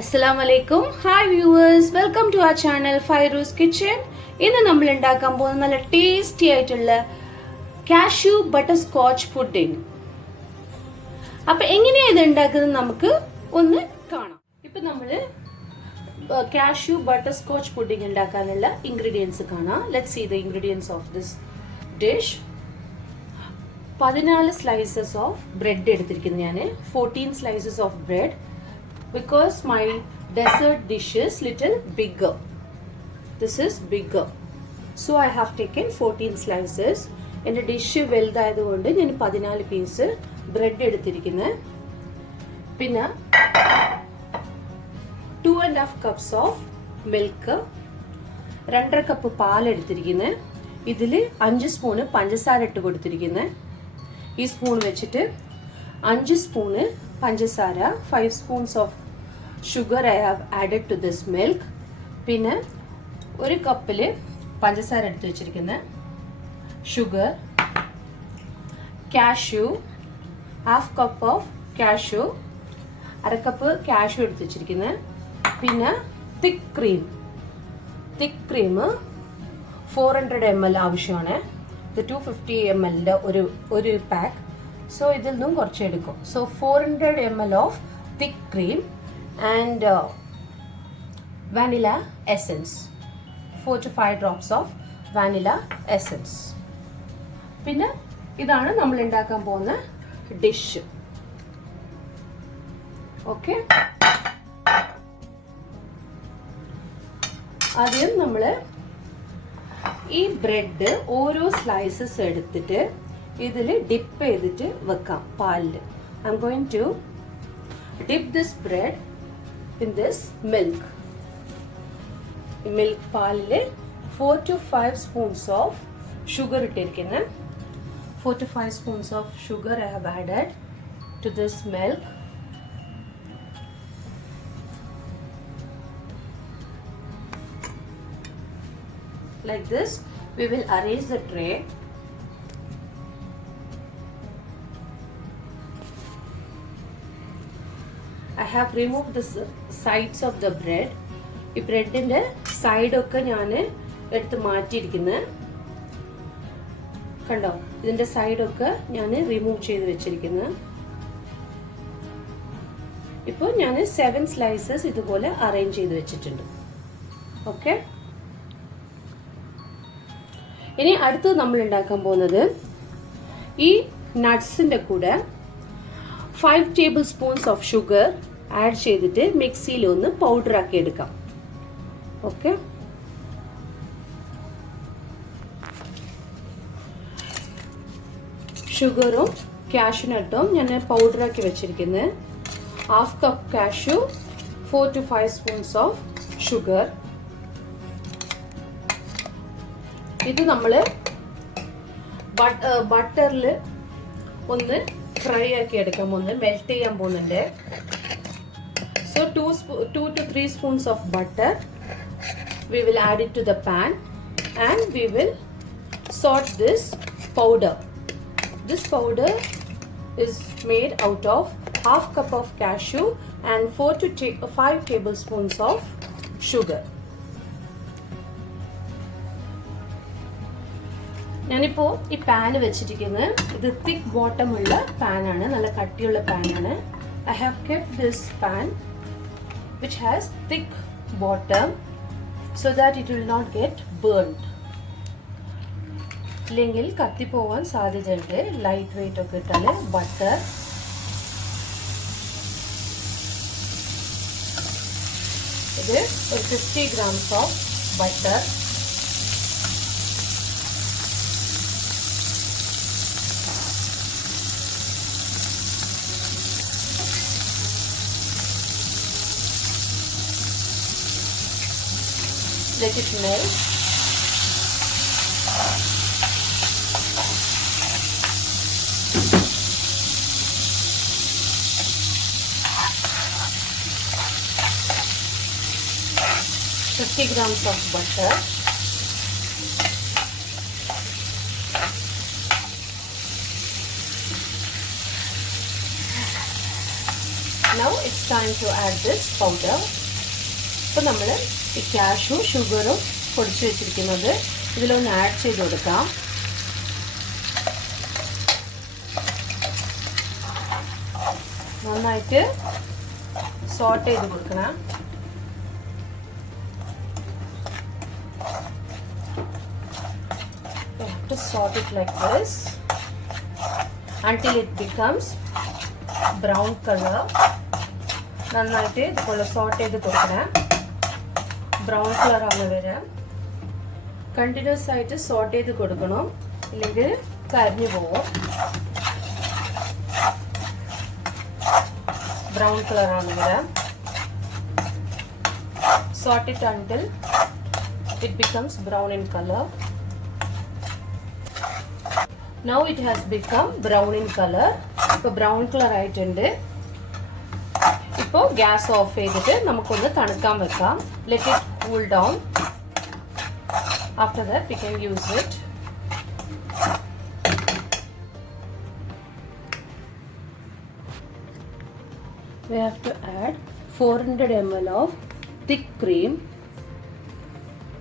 Assalamualaikum. Hi viewers, welcome to our channel Fairouz Kitchen. ഇന്ന് നമ്മൾ ഉണ്ടാക്കാൻ പോകുന്ന നല്ല ടേസ്റ്റി ആയിട്ടുള്ള കാഷ്യൂ ബട്ടർസ്കോച്ച് പുഡിംഗ്. അപ്പോൾ എങ്ങനെയാ ഇത് ഉണ്ടാക്കുന്നത് നമുക്ക് ഒന്ന് കാണാം. ഇപ്പോൾ നമ്മൾ കാഷ്യൂ ബട്ടർസ്കോച്ച് പുഡിംഗ് ഉണ്ടാക്കാനുള്ള ഇൻഗ്രീഡിയൻസ് കാണാം. Let's see the ingredients of this dish. 14 slices of bread എടുത്തിരിക്കുന്നു ഞാൻ. 14 slices of bread. Because my dessert dish is little bigger. This is bigger. So I have taken 14 slices. എൻ്റെ ഡിഷ് വലുതായതുകൊണ്ട് ഞാൻ 14 പീസ് ബ്രെഡ് എടുത്തിരിക്കുന്നത്. പിന്നെ 2.5 cups of milk, 2.5 കപ്പ് പാൽ എടുത്തിരിക്കുന്നത്. ഇതിൽ 5 സ്പൂണ് പഞ്ചസാര ഇട്ട് കൊടുത്തിരിക്കുന്നത്. ഈ സ്പൂൺ വെച്ചിട്ട് 5 സ്പൂണ് പഞ്ചസാര, 5 spoons of sugar I have added to this milk. പിന്നെ 1 കപ്പിൽ പഞ്ചസാര എടുത്ത് വെച്ചിരിക്കുന്ന sugar, cashew, 1/2 cup of cashew, 1/2 cup cashew എടുത്ത് വെച്ചിരിക്കുന്ന. പിന്നെ തിക്ക് ക്രീം 400 ml ആവശ്യമാണ്. ഇത് 250 ml ഒരു പാക്ക്. സോ ഇതിൽ നിന്നും കുറച്ച് എടുക്കും. സോ 400 ml of thick cream and vanilla essence, 4 to 5 drops of vanilla essence. പിന്നെ ഇതാണ് നമ്മൾ ഉണ്ടാക്കാൻ പോകുന്ന ഡിഷ്. ഓക്കെ, ആദ്യം നമ്മൾ ഈ ബ്രെഡ് ഓരോ സ്ലൈസസ് എടുത്തിട്ട് ഇതിൽ ഡിപ്പ് ചെയ്തിട്ട് വെക്കാം പാലിൽ. I am going to dip this bread in this milk. Milk പാലിൽ 4 to 5 spoons of sugar ഇട്ടിരിക്കുന്നു. 4 to 5 spoons of sugar I have added to this milk. Like this we will arrange the tray. I have removed the sides of the bread. ഈ ബ്രെഡിൻ്റെ സൈഡൊക്കെ ഞാൻ എടുത്ത് മാറ്റിയിരിക്കുന്നത് കണ്ടോ. ഇതിൻ്റെ സൈഡൊക്കെ ഞാൻ റിമൂവ് ചെയ്ത് വെച്ചിരിക്കുന്നത്. ഇപ്പോൾ ഞാൻ 7 സ്ലൈസസ് ഇതുപോലെ അറേഞ്ച് ചെയ്ത് വെച്ചിട്ടുണ്ട്. ഓക്കെ, ഇനി അടുത്തത് നമ്മൾ ഉണ്ടാക്കാൻ പോകുന്നത് ഈ നട്ട്സിൻ്റെ കൂടെ 5 tablespoons of sugar ആഡ് ചെയ്തിട്ട് മിക്സിയിൽ ഒന്ന് പൗഡർ ആക്കി എടുക്കാം. ഓക്കെ, ഷുഗറും കാഷ്യൂനട്ടും ഞാൻ പൗഡർ ആക്കി വെച്ചിരിക്കുന്നത്. 1/2 കപ്പ് കാഷ്യൂ, 4 to 5 spoons of sugar. ഇത് നമ്മൾ ബട്ടറിൽ ഒന്ന് ഫ്രൈ ആക്കി എടുക്കാം, ഒന്ന് മെൽറ്റ് ചെയ്യാൻ പോകുന്നുണ്ട്. So 2 to 3 spoons of butter we will add it to the pan and we will sort this powder. This powder is made out of 1/2 cup of cashew and 4 to 5 tablespoons of sugar. ഞാനിപ്പോൾ ഈ പാൻ വെച്ചിരിക്കുന്നത് ഇത് തിക്ക് ബോട്ടം ഉള്ള പാനാണ്, നല്ല കട്ടിയുള്ള പാനാണ്. I have kept this pan which has thick bottom so that it will not get burnt. ഇല്ലെങ്കിൽ കത്തിപ്പോവാൻ സാധ്യതയുണ്ട്. ലൈറ്റ് വെയിറ്റ് ഒക്കെ ഇട്ടാൽ ബട്ടർ, ഇത് ഒരു 50 grams of butter, let it melt. $50 grams of butter, Now it's time to add this powder. ഇപ്പോൾ നമ്മൾ ഈ കാഷ്യൂ ഷുഗറും പൊടിച്ച് വെച്ചിരിക്കുന്നത് ഇതിലൊന്ന് ആഡ് ചെയ്ത് കൊടുക്കാം. നന്നായിട്ട് സോട്ട് ചെയ്ത് കൊടുക്കണം. You have to sort it like this until it becomes brown color. നന്നായിട്ട് ഇതുപോലെ സോട്ട് ചെയ്ത് കൊടുക്കണം. ബ്രൗൺ കളർ ആവുന്ന വരെ കണ്ടിന്യൂസ് ആയിട്ട് സോട്ട് ചെയ്ത് കൊടുക്കണം, ഇല്ലെങ്കിൽ കരിഞ്ഞു പോകും. ബ്രൗൺ കളർ ആവുന്ന വരെ sort it until it becomes brown in color. Now it has become brown in color. ഇപ്പോൾ ബ്രൗൺ കളർ ആയിട്ടുണ്ട്. ഇപ്പോൾ ഗ്യാസ് ഓഫ് ചെയ്തിട്ട് നമുക്കൊന്ന് തണുക്കാൻ വെക്കാം. Let it cool down. After that we can use it. We have to add 400 ml of thick cream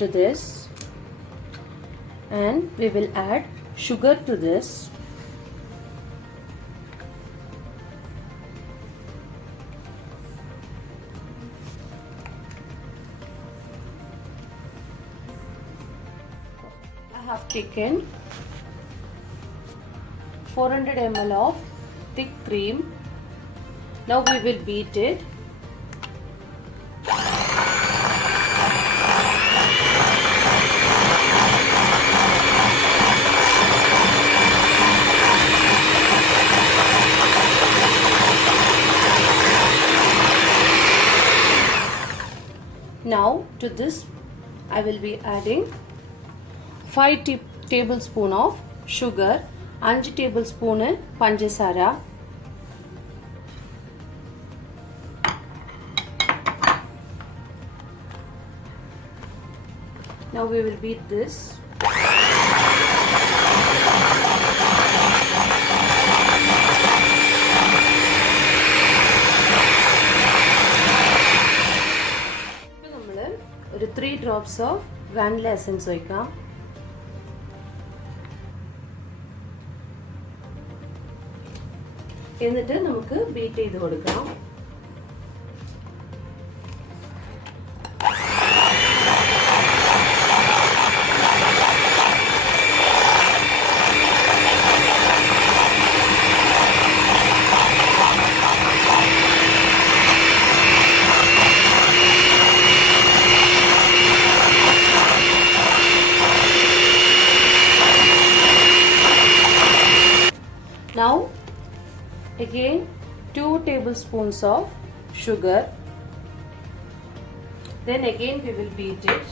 to this, and we will add sugar to this. I have taken 400 ml of thick cream. Now we will beat it. Now to this I will be adding 5 tablespoon of sugar, 5 tablespoon panchasara. Now we will beat this. ഒരു 3 drops of vanilla essence ഒഴിക്കാം. എന്നിട്ട് നമുക്ക് ബീറ്റ് ചെയ്ത് കൊടുക്കാം. Now again 2 tablespoons of sugar, then again we will beat it.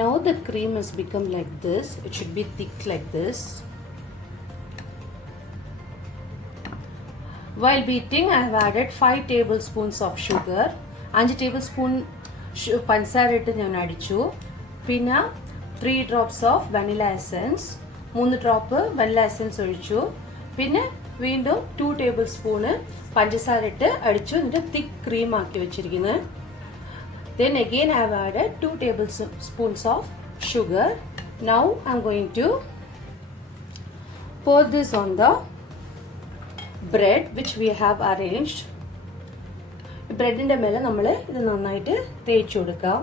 Now the cream has become like this. It should be thick like this. While beating, I have added 5 tablespoons of sugar. 5 tablespoon pansara ittu njan adichu. Pinna 3 drops of vanilla essence. 3 drop vanilla essence ഒഴിച്ചു. പിന്നെ വീണ്ടും 2 tablespoon pansara ittu adichu. എന്നിട്ട് thick cream ആക്കി വെച്ചിരിക്കുന്നു. Then again I have added 2 tablespoons of sugar. Now I am going to pour this on the bread which we have arranged. ബ്രെഡിൻ്റെ മേലെ നമ്മൾ ഇത് നന്നായിട്ട് തേച്ച് കൊടുക്കാം.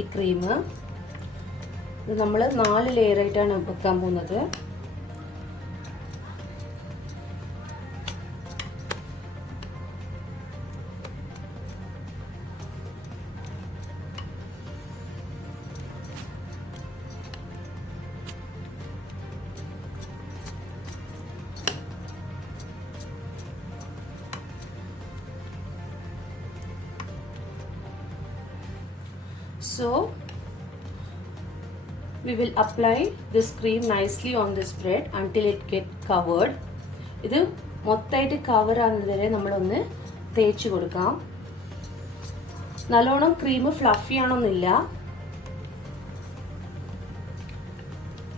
ഈ ക്രീം ഇത് നമ്മൾ 4 ലെയർ ആയിട്ടാണ് വെക്കാൻ പോകുന്നത്. So we will apply this cream nicely on this bread until it get covered. ഇത് മൊത്തമായിട്ട് കവർ ആകുന്നത് വരെ നമ്മളൊന്ന് തേച്ച് കൊടുക്കാം. നല്ലോണം ക്രീം ഫ്ലഫി ആണോന്നില്ല.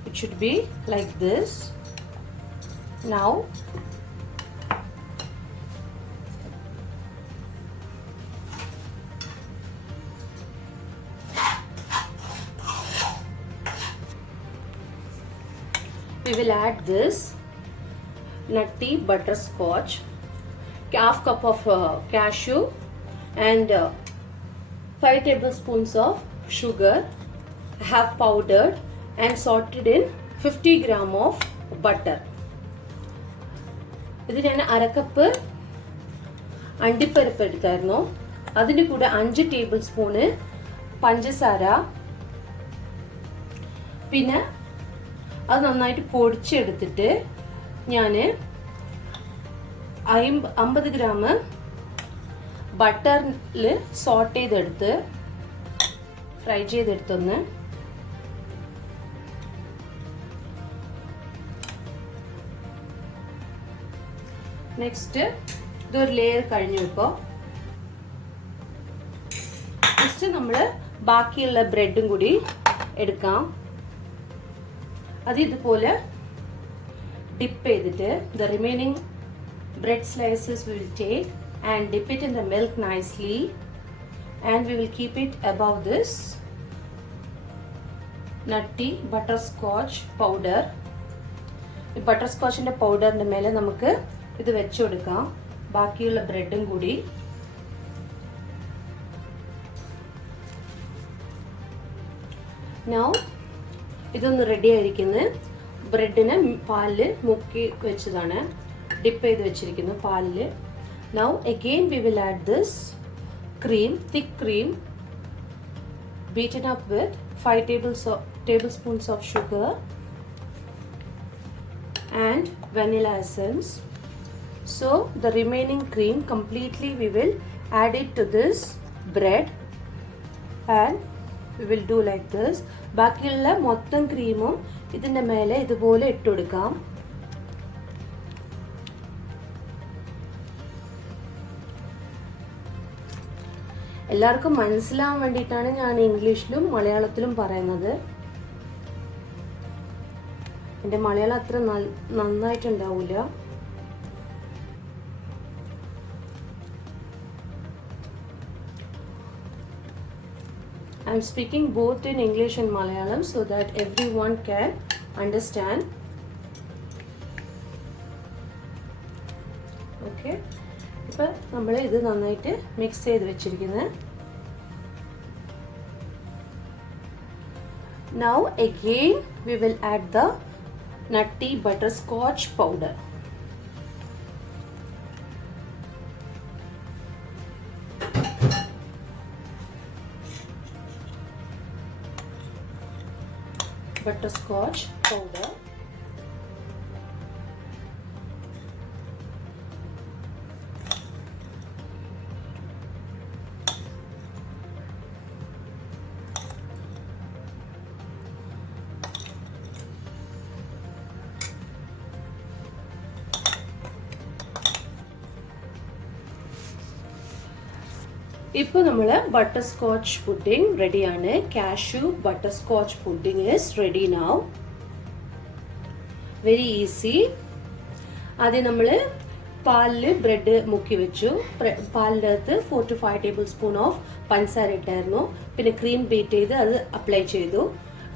It should be like this. Now we will add this nutty butterscotch, half cup of cashew and 5 tablespoons of sugar, half powdered and salted in 50 gram of butter. ഇത് ഞാൻ അരക്കപ്പ് അണ്ടിപ്പരിപ്പ് എടുത്തായിരുന്നു. അതിൻ്റെ കൂടെ 5 ടേബിൾ സ്പൂണ് പഞ്ചസാര, പിന്നെ അത് നന്നായിട്ട് പൊടിച്ചെടുത്തിട്ട് ഞാൻ 50 ഗ്രാം ബട്ടറിൽ സോട്ട് ചെയ്തെടുത്ത് ഫ്രൈ ചെയ്തെടുത്തൊന്ന്. നെക്സ്റ്റ് ഇതൊരു ലെയർ കഴിഞ്ഞു. ഇപ്പോൾ നെക്സ്റ്റ് നമ്മൾ ബാക്കിയുള്ള ബ്രെഡും കൂടി എടുക്കാം. അത് ഇതുപോലെ ഡിപ്പ് ചെയ്തിട്ട് the remaining bread slices we will take and dip it in the milk nicely and we will keep it above this nutty butterscotch powder. ഈ ബട്ടർസ്കോച്ചിൻ്റെ പൗഡറിൻ്റെ മേലെ നമുക്ക് ഇത് വെച്ച് കൊടുക്കാം, ബാക്കിയുള്ള ബ്രെഡും കൂടി. നൗ ഇതൊന്ന് റെഡി ആയിരിക്കുന്നത്. ബ്രെഡിനെ പാലിൽ മുക്കി വെച്ചതാണ്, ഡിപ്പ് ചെയ്ത് വെച്ചിരിക്കുന്നു പാലിൽ. Now again we will add this cream, thick cream beaten up with 5 tablespoons of sugar and vanilla essence. So the remaining cream completely we will add it to this bread and we will do like this. ബാക്കിയുള്ള മൊത്തം ക്രീമും ഇതിൻ്റെ മേലെ ഇതുപോലെ ഇട്ട് കൊടുക്കാം. എല്ലാവർക്കും മനസ്സിലാവാൻ വേണ്ടിയിട്ടാണ് ഞാൻ ഇംഗ്ലീഷിലും മലയാളത്തിലും പറയുന്നത്. എൻ്റെ മലയാളം അത്ര നന്നായിട്ടുണ്ടാവില്ല. I am speaking both in English and Malayalam so that everyone can understand. Okay. ഇപ്പോൾ നമ്മൾ ഇത് നന്നായിട്ട് മിക്സ് ചെയ്ത് വെച്ചിരിക്കുന്നത്. Now again we will add the nutty butterscotch powder. Butterscotch powder. ഇപ്പോൾ നമ്മൾ ബട്ടർസ്കോച്ച് പുഡിംഗ് റെഡിയാണ്. Cashew butterscotch pudding is ready now. Very easy. ആദ്യം നമ്മൾ പാലിൽ ബ്രെഡ് മുക്കി വെച്ചു. പാലിൻ്റെ അകത്ത് 4 to 5 ടേബിൾ സ്പൂൺ ഓഫ് പഞ്ചസാര ഇട്ടായിരുന്നു. പിന്നെ ക്രീം ബീറ്റ് ചെയ്ത് അത് അപ്ലൈ ചെയ്തു.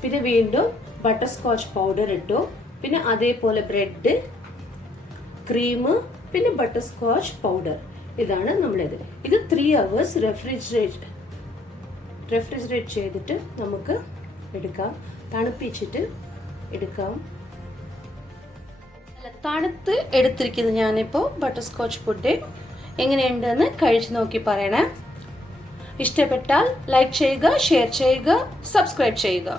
പിന്നെ വീണ്ടും ബട്ടർസ്കോച്ച് പൗഡർ ഇട്ടു. പിന്നെ അതേപോലെ ബ്രെഡ്, ക്രീം, പിന്നെ ബട്ടർസ്കോച്ച് പൗഡർ. ഇതാണ് നമ്മളിത്. ഇത് 3 hours റെഫ്രിജറേറ്റ് ചെയ്തിട്ട് നമുക്ക് എടുക്കാം, തണുപ്പിച്ചിട്ട് എടുക്കാം. തണുത്ത് എടുത്തിരിക്കുന്നത് ഞാനിപ്പോൾ ബട്ടർസ്കോച്ച് പുഡിംഗ് എങ്ങനെയുണ്ടെന്ന് കഴിച്ച് നോക്കി പറയണേ. ഇഷ്ടപ്പെട്ടാൽ ലൈക്ക് ചെയ്യുക, ഷെയർ ചെയ്യുക, സബ്സ്ക്രൈബ് ചെയ്യുക.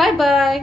Bye bye.